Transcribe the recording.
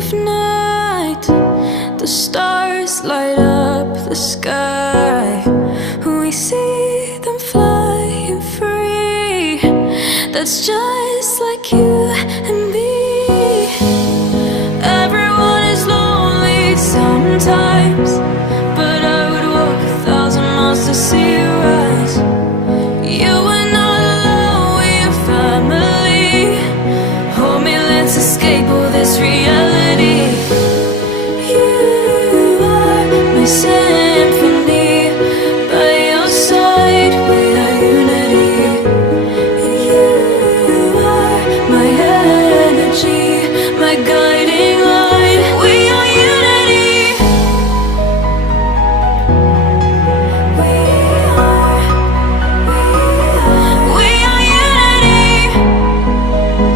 of night, the stars light up the sky. We see them flying free. That's just like you.